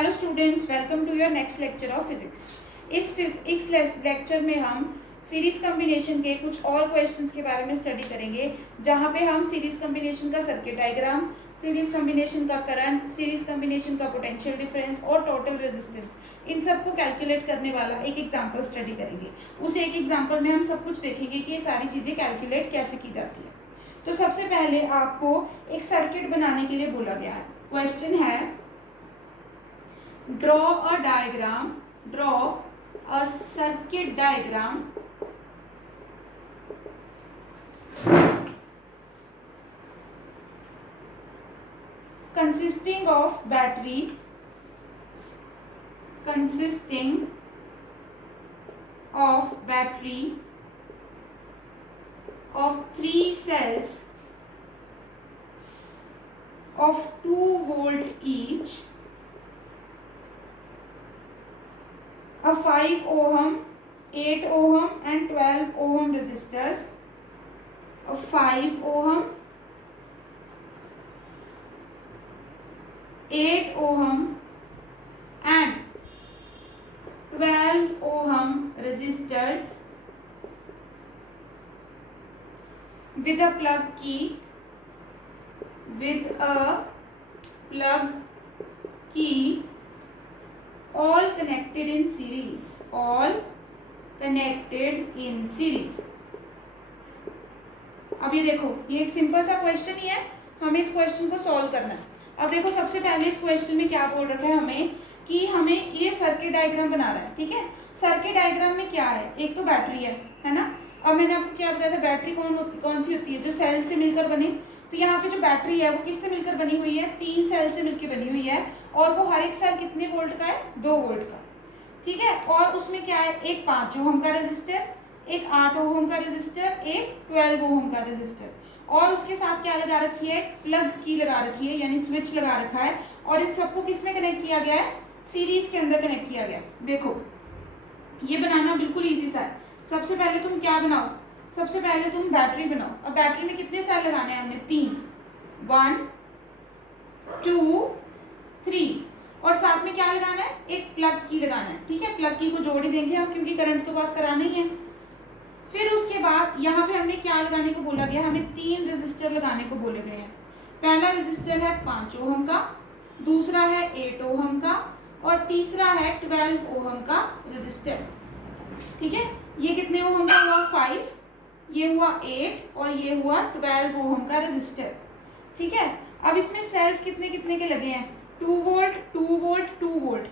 Hello students, welcome to your next lecture of physics. इस lecture में हम series combination के कुछ और क्वेश्चंस के बारे में स्टडी करेंगे, जहां पे हम सीरीज कम्बिनेशन का सर्किट डायग्राम, सीरीज कम्बिनेशन का करंट, सीरीज कम्बिनेशन का पोटेंशियल डिफरेंस और टोटल रेजिस्टेंस, इन सब को कैलकुलेट करने वाला एक एग्जाम्पल स्टडी करेंगे। उस एक एग्जाम्पल में हम सब कुछ देखेंगे कि ये सारी चीज़ें कैलकुलेट कैसे की जाती है। तो सबसे पहले आपको एक सर्किट बनाने के लिए बोला गया है। क्वेश्चन है, draw a circuit diagram consisting of battery of 3 cells of 2 volt each, a 5 ohm, 8 ohm and 12 ohm resistors, a 5 ohm, 8 ohm and 12 ohm resistors with a plug key, all connected in series। अब ये देखो, ये एक simple सा question ही है, हमें इस question को सॉल्व करना है। अब देखो, सबसे पहले इस क्वेश्चन में क्या बोल रखा है हमें कि हमें ये सर्किट डायग्राम बना रहा है। ठीक है, सर्किट डायग्राम में क्या है, एक तो बैटरी है ना। अब मैंने आपको क्या बताया था, बैटरी कौन सी होती है, जो सेल से मिलकर बने। तो यहाँ पे जो बैटरी है वो किससे मिलकर बनी हुई है, 3 सेल से मिलकर बनी हुई है, और वो हर एक सेल कितने वोल्ट का है, 2 वोल्ट का। ठीक है, और उसमें क्या है, एक 5 ओम का रेजिस्टर, एक 8 ओम का रेजिस्टर, एक 12 ओम का रेजिस्टर, और उसके साथ क्या लगा रखी है, प्लग की लगा रखी है, यानी स्विच लगा रखा है। और इन सबको किस में कनेक्ट किया गया है, सीरीज के अंदर कनेक्ट किया गया। देखो, ये बनाना बिल्कुल ईजी सा है। सबसे पहले तुम क्या बनाओ, सबसे पहले तुम बैटरी बनाओ। अब बैटरी में कितने सेल लगाने हैं हमने, 3, 1 2 3, और साथ में क्या लगाना है, एक प्लग की लगाना है। ठीक है, प्लग की को जोड़ ही देंगे हम, क्योंकि करंट तो पास कराना ही है। फिर उसके बाद यहाँ पे हमने क्या लगाने को बोला गया, हमें 3 रेजिस्टर लगाने को बोले गए हैं। पहला रेजिस्टर है 5 ओम का, दूसरा है 8 ओम का, और तीसरा है 12 ओम का रेजिस्टर। ठीक है, ये कितने ओम का हुआ, 5, ये हुआ 8, और ये हुआ 12 ओम का रेजिस्टर। ठीक है, अब इसमें सेल्स कितने कितने के लगे हैं, 2 वोल्ट 2 वोल्ट 2 वोल्ट।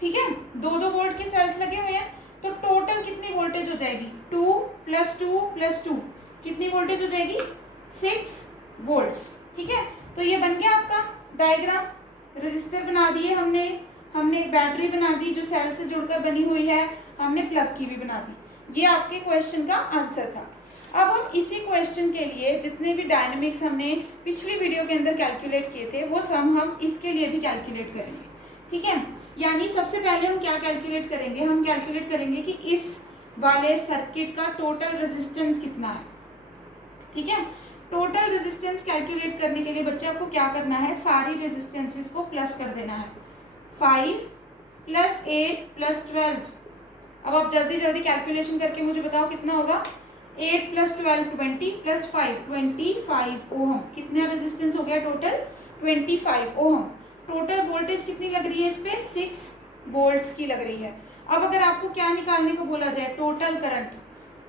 ठीक है, 2-2 वोल्ट के सेल्स लगे हुए हैं। तो टोटल कितनी वोल्टेज हो जाएगी, 2 + 2 + 2, कितनी वोल्टेज हो जाएगी, 6 वोल्ट्स। ठीक है, तो ये बन गया आपका डायग्राम। रेजिस्टर बना दिए हमने एक बैटरी बना दी जो सेल से जुड़कर बनी हुई है, हमने प्लग की भी बना दी। ये आपके क्वेश्चन का आंसर था। अब हम इसी क्वेश्चन के लिए जितने भी डायनेमिक्स हमने पिछली वीडियो के अंदर कैलकुलेट किए थे, वो सम हम इसके लिए भी कैलकुलेट करेंगे। ठीक है, यानी सबसे पहले हम क्या कैलकुलेट करेंगे, हम कैलकुलेट करेंगे कि इस वाले सर्किट का टोटल रेजिस्टेंस कितना है। ठीक है, टोटल रेजिस्टेंस कैलकुलेट करने के लिए बच्चे आपको क्या करना है, सारी रेजिस्टेंसेस को प्लस कर देना है। 5 + 8 + 12। अब आप जल्दी जल्दी कैलकुलेशन करके मुझे बताओ कितना होगा, 8 + 12 20 + 5 25 ओम। कितना रेजिस्टेंस हो गया टोटल, 25 ओम। टोटल वोल्टेज कितनी लग रही है इस पे, 6 वोल्ट्स की लग रही है। अब अगर आपको क्या निकालने को बोला जाए, टोटल करंट,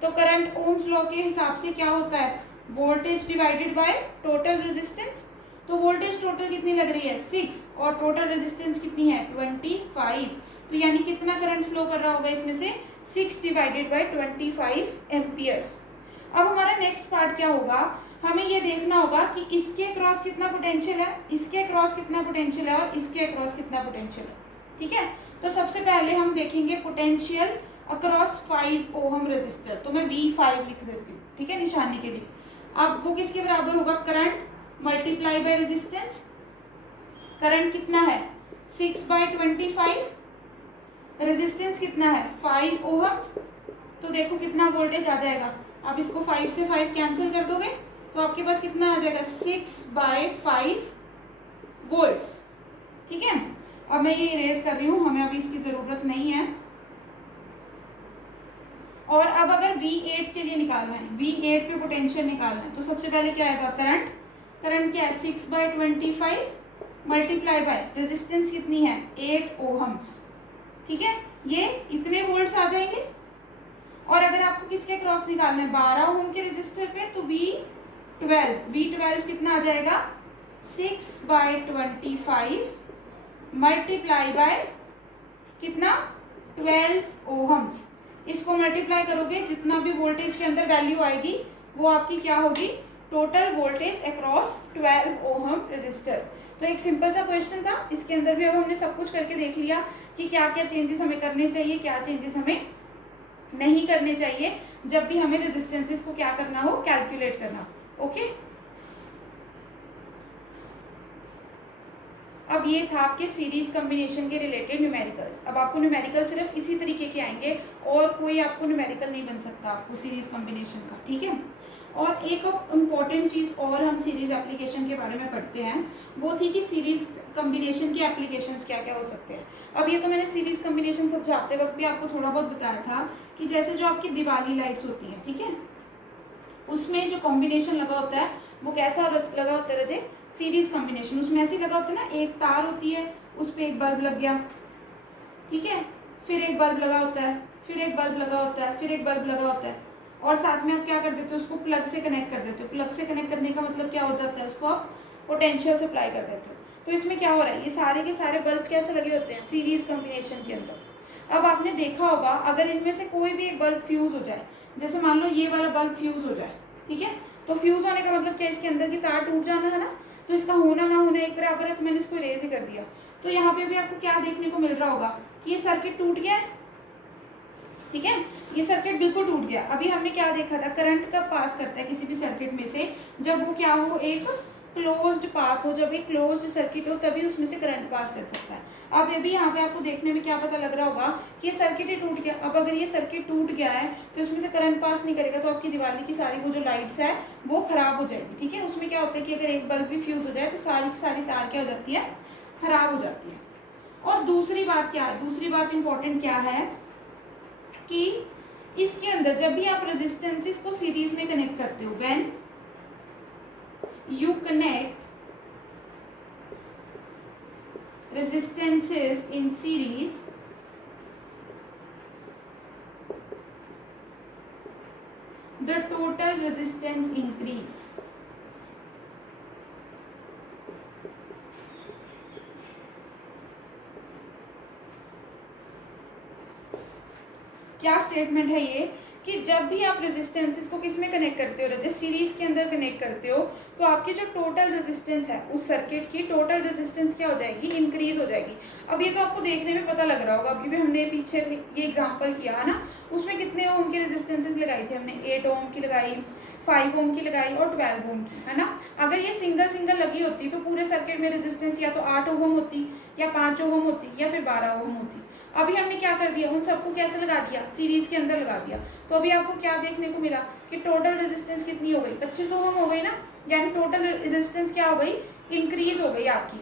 तो करंट ओम्स लॉ के हिसाब से क्या होता है, voltage divided by total resistance. तो वोल्टेज टोटल कितनी लग रही है, 6, और टोटल रेजिस्टेंस कितनी है, 25। तो यानी कितना करंट फ्लो कर रहा होगा इसमें से, 6 / 25 एम्पियर्स। अब हमारा नेक्स्ट पार्ट क्या होगा, हमें ये देखना होगा कि इसके क्रॉस कितना पोटेंशियल है, इसके क्रॉस कितना पोटेंशियल है, और इसके क्रॉस कितना पोटेंशियल है। ठीक है, तो सबसे पहले हम देखेंगे पोटेंशियल अक्रॉस 5 ओम रेजिस्टर। तो मैं V5 लिख देती हूँ, ठीक है, निशानी के लिए। अब वो किसके बराबर होगा, current multiply by resistance. Current कितना है, 6/25, रेजिस्टेंस कितना है, 5 ओहम्स। तो देखो कितना वोल्टेज आ जाएगा, आप इसको 5 से 5 कैंसिल कर दोगे तो आपके पास कितना आ जाएगा, 6/5 वोल्ट्स। ठीक है, अब मैं ये इरेज कर रही हूँ, हमें अभी इसकी ज़रूरत नहीं है। और अब अगर V8 के लिए निकालना है, V8 पे पोटेंशियल निकालना है, तो सबसे पहले क्या आएगा, करंट। करंट क्या है, 6/25 मल्टीप्लाई बाय रेजिस्टेंस कितनी है, 8 ओहम्स। ठीक है, ये इतने वोल्ट्स आ जाएंगे। और अगर आपको किसके क्रॉस निकालना है, 12 ओम के रजिस्टर पे, तो V12 कितना आ जाएगा, 6/25 मल्टीप्लाई बाय कितना, 12 ओहम्स। इसको मल्टीप्लाई करोगे, जितना भी वोल्टेज के अंदर वैल्यू आएगी वो आपकी क्या होगी, total voltage across 12 ohm register. तो एक सिंपल सा क्वेश्चन था, इसके अंदर भी अब हमने सब कुछ करके देख लिया कि क्या क्या चेंजेस हमें करने चाहिए, क्या चेंजेस हमें नहीं करने चाहिए जब भी हमें रेजिस्टेंसेस को क्या करना हो, कैलकुलेट करना। ओके, अब ये था आपके सीरीज कॉम्बिनेशन के रिलेटेड न्यूमेरिकल्स। अब आपको न्यूमेरिकल सिर्फ इसी तरीके के आएंगे और कोई आपको न्यूमेरिकल नहीं बन सकता आपको सीरीज कॉम्बिनेशन का। ठीक है, और एक इम्पॉर्टेंट चीज़ और हम सीरीज एप्लीकेशन के बारे में पढ़ते हैं, वो थी कि सीरीज कॉम्बिनेशन के एप्लीकेशंस क्या क्या हो सकते हैं। अब ये तो मैंने सीरीज कॉम्बिनेशन समझाते वक्त भी आपको थोड़ा बहुत बताया था कि जैसे जो आपकी दिवाली लाइट्स होती हैं, ठीक है, उसमें जो कॉम्बिनेशन लगा होता है वो कैसा लगा होता है रजे, सीरीज कॉम्बिनेशन। उसमें ऐसे लगा होता है ना, एक तार होती है, उस पर एक बल्ब लग गया, ठीक है, फिर एक बल्ब लगा होता है, फिर एक बल्ब लगा होता है, फिर एक बल्ब लगा होता है, और साथ में आप क्या कर देते हो, उसको प्लग से कनेक्ट कर देते हो। प्लग से कनेक्ट करने का मतलब क्या हो जाता है, उसको आप पोटेंशियल सप्लाई कर देते हो। तो इसमें क्या हो रहा है, ये सारे के सारे बल्ब कैसे लगे होते हैं, सीरीज कॉम्बिनेशन के अंदर। अब आपने देखा होगा, अगर इनमें से कोई भी एक बल्ब फ्यूज हो जाए, जैसे मान लो ये वाला बल्ब फ्यूज हो जाए, ठीक है, तो फ्यूज होने का मतलब क्या, इसके अंदर की तार टूट जाना है ना, तो इसका होना ना होना एक बराबर है, तो मैंने इसको इरेज ही कर दिया। तो यहाँ पे भी आपको क्या देखने को मिल रहा होगा कि ये सर्किट टूट गया है, ठीक है, ये सर्किट बिल्कुल टूट गया। अभी हमने क्या देखा था, करंट कब पास करता है किसी भी सर्किट में से, जब वो क्या हो, एक क्लोज्ड पाथ हो, जब एक क्लोज्ड सर्किट हो तभी उसमें से करंट पास कर सकता है। अब ये भी यहाँ पे आपको देखने में क्या पता लग रहा होगा कि ये सर्किट ही टूट गया। अब अगर ये सर्किट टूट गया है तो इसमें से करंट पास नहीं करेगा, तो आपकी दिवाली की सारी वो जो लाइट्स है वो खराब हो जाएगी। ठीक है, उसमें क्या होता है कि अगर एक बल्ब भी फ्यूज हो जाए तो सारी की सारी तार क्या हो जाती है, खराब हो जाती है। और दूसरी बात क्या है, दूसरी बात इंपॉर्टेंट क्या है कि इसके अंदर जब भी आप रेजिस्टेंसेस को सीरीज में कनेक्ट करते हो, when you connect resistances in series, the total resistance increase। क्या स्टेटमेंट है ये कि जब भी आप रेजिस्टेंसेस को किस में कनेक्ट करते हो, रजिस्टर सीरीज के अंदर कनेक्ट करते हो, तो आपकी जो टोटल रेजिस्टेंस है उस सर्किट की टोटल रेजिस्टेंस क्या हो जाएगी, इंक्रीज हो जाएगी। अब ये तो आपको देखने में पता लग रहा होगा, अभी भी हमने पीछे भी ये एग्जांपल किया है ना, उसमें कितने ओम की रेजिस्टेंसेस लगाई थी हमने, 8 ओम की लगाई, 5 ओम की लगाई और 12 ओम की, है ना। अगर ये सिंगल सिंगल लगी होती तो पूरे सर्किट में रेजिस्टेंस या तो 8 ओम होती, या 5 ओम होती, या फिर 12 ओम होती। अभी हमने क्या कर दिया, उन सबको कैसे लगा दिया, सीरीज के अंदर लगा दिया। तो अभी आपको क्या देखने को मिला कि टोटल रेजिस्टेंस कितनी हो गई, 25 ओम हो गई ना, यानी टोटल रेजिस्टेंस क्या हो गई, इंक्रीज हो गई आपकी।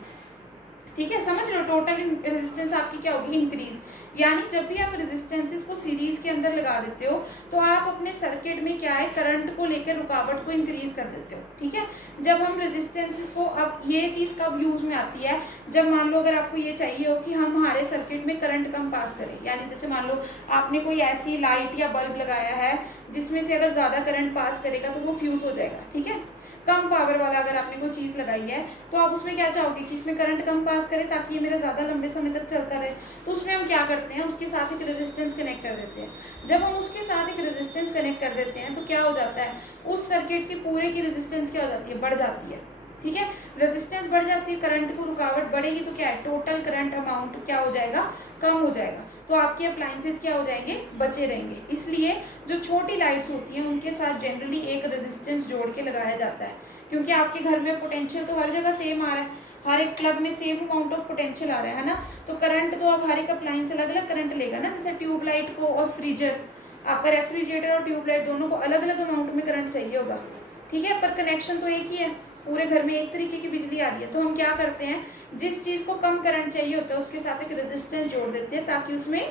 ठीक है, समझ लो, टोटल रेजिस्टेंस आपकी क्या होगी, इंक्रीज। यानी जब भी आप रेजिस्टेंसेस को सीरीज के अंदर लगा देते हो तो आप अपने सर्किट में क्या है, करंट को लेकर रुकावट को इंक्रीज कर देते हो। ठीक है, जब हम रेजिस्टेंस को, अब ये चीज़ कब यूज में आती है, जब मान लो अगर आपको ये चाहिए हो कि हम हमारे सर्किट में करंट कम पास करें, यानी जैसे मान लो आपने कोई ऐसी लाइट या बल्ब लगाया है जिसमें से अगर ज़्यादा करंट पास करेगा तो वो फ्यूज हो जाएगा। ठीक है, कम पावर वाला अगर आपने कोई चीज़ लगाई है तो आप उसमें क्या चाहोगे कि इसमें करंट कम पास करे ताकि ये मेरा ज़्यादा लंबे समय तक चलता रहे। तो उसमें हम क्या करते हैं, उसके साथ एक रेजिस्टेंस कनेक्ट कर देते हैं। जब हम उसके साथ एक रेजिस्टेंस कनेक्ट कर देते हैं तो क्या हो जाता है, उस सर्किट की पूरे की रेजिस्टेंस क्या हो जाती है, बढ़ जाती है। ठीक है, रेजिस्टेंस बढ़ जाती है, करंट को रुकावट बढ़ेगी तो क्या है, टोटल करंट अमाउंट क्या हो जाएगा, कम हो जाएगा। तो आपके अप्लायंसेस क्या हो जाएंगे, बचे रहेंगे। इसलिए जो छोटी लाइट्स होती हैं उनके साथ जनरली एक रेजिस्टेंस जोड़ के लगाया जाता है, क्योंकि आपके घर में पोटेंशियल तो हर जगह सेम आ रहा है, हर एक प्लग में सेम अमाउंट ऑफ पोटेंशियल आ रहा है ना। तो करंट तो अब हर एक अप्लायंस अलग अलग करंट लेगा ना, जैसे ट्यूबलाइट को और फ्रीजर, आपका रेफ्रिजरेटर और ट्यूबलाइट दोनों को अलग अलग अमाउंट में करंट चाहिए होगा। ठीक है, पर कनेक्शन तो एक ही है, पूरे घर में एक तरीके की बिजली आ रही है, तो हम क्या करते हैं, जिस चीज़ को कम करंट चाहिए होता है उसके साथ एक रेजिस्टेंस जोड़ देते हैं ताकि उसमें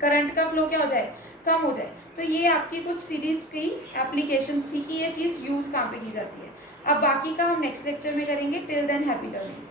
करंट का फ्लो क्या हो जाए, कम हो जाए। तो ये आपकी कुछ सीरीज की एप्लीकेशंस थी कि ये चीज़ यूज़ कहाँ पे की जाती है। अब बाकी का हम नेक्स्ट लेक्चर में करेंगे। Till than happy learning.